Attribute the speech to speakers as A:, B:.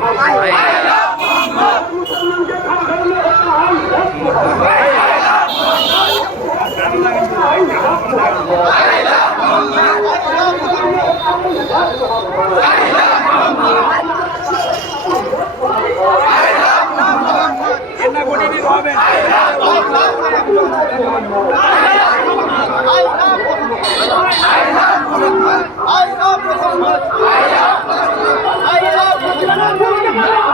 A: Bye. Bye.
B: মুসলমান